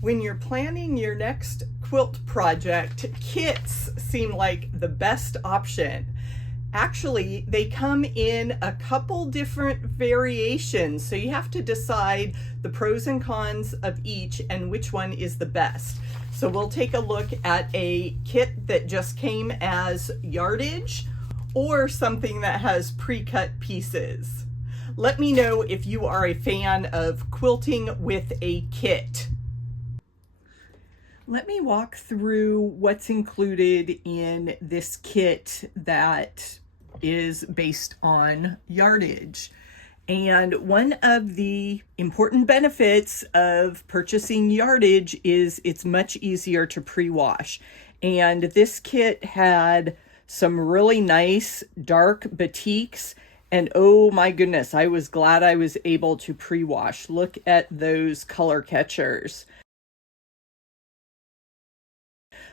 When you're planning your next quilt project, kits seem like the best option. Actually, they come in a couple different variations, so you have to decide the pros and cons of each and which one is the best. So we'll take a look at a kit that just came as yardage or something that has pre-cut pieces. Let me know if you are a fan of quilting with a kit. Let me walk through what's included in this kit that is based on yardage. And one of the important benefits of purchasing yardage is it's much easier to pre-wash. And this kit had some really nice dark batiks, and oh my goodness, I was glad I was able to pre-wash. Look at those color catchers.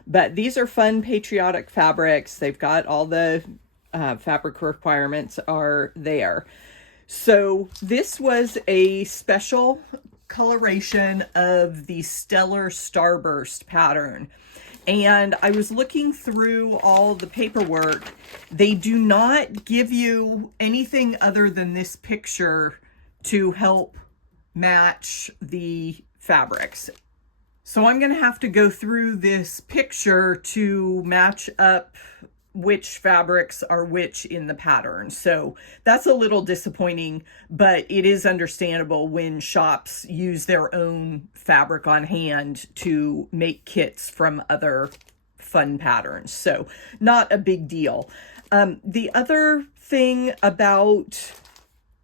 But these are fun, patriotic fabrics. They've got all the fabric requirements are there. So this was a special coloration of the Stellar Starburst pattern. And I was looking through all the paperwork. They do not give you anything other than this picture to help match the fabrics. So I'm going to have to go through this picture to match up which fabrics are which in the pattern. So that's a little disappointing, but it is understandable when shops use their own fabric on hand to make kits from other fun patterns. So not a big deal. The other thing about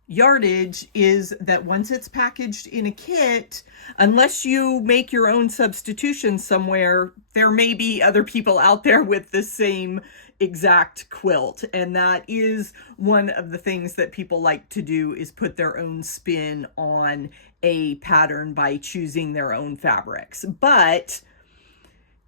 yardage is that once it's packaged in a kit, unless you make your own substitution somewhere, there may be other people out there with the same exact quilt. And that is one of the things that people like to do, is put their own spin on a pattern by choosing their own fabrics. But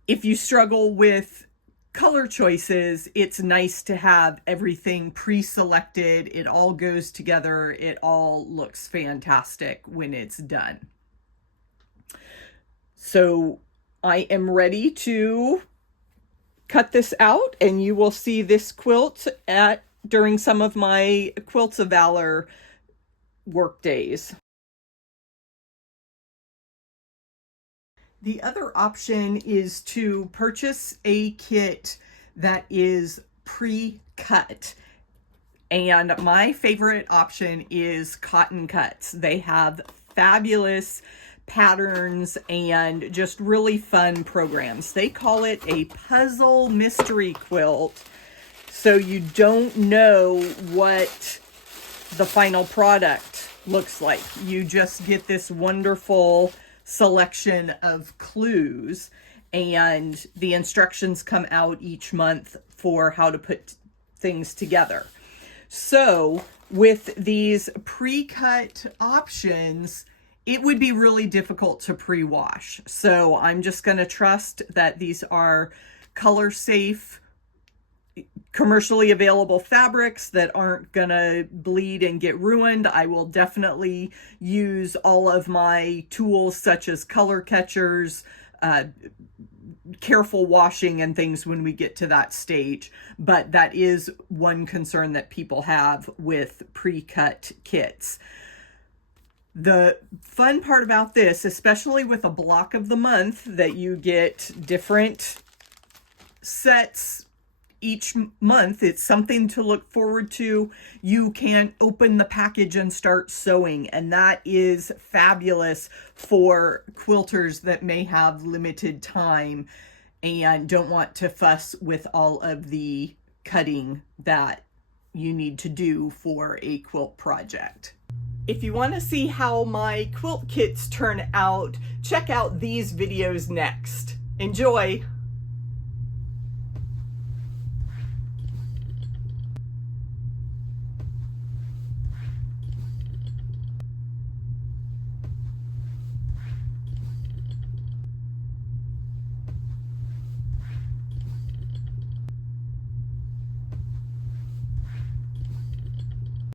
if you struggle with color choices, it's nice to have everything pre-selected. It all goes together. It all looks fantastic when it's done. So I am ready to cut this out, and you will see this quilt during some of my Quilts of Valor work days. The other option is to purchase a kit that is pre-cut. And my favorite option is Cotton Cuts. They have fabulous patterns and just really fun programs. They call it a Puzzle Mystery Quilt, so you don't know what the final product looks like. You just get this wonderful selection of clues, and the instructions come out each month for how to put things together. So with these pre-cut options, it would be really difficult to pre-wash. So I'm just going to trust that these are color safe, commercially available fabrics that aren't gonna bleed and get ruined. I will definitely use all of my tools such as color catchers, careful washing and things when we get to that stage. But that is one concern that people have with pre-cut kits. The fun part about this, especially with a block of the month, that you get different sets each month, it's something to look forward to. You can open the package and start sewing, and that is fabulous for quilters that may have limited time and don't want to fuss with all of the cutting that you need to do for a quilt project. If you want to see how my quilt kits turn out, check out these videos next. Enjoy!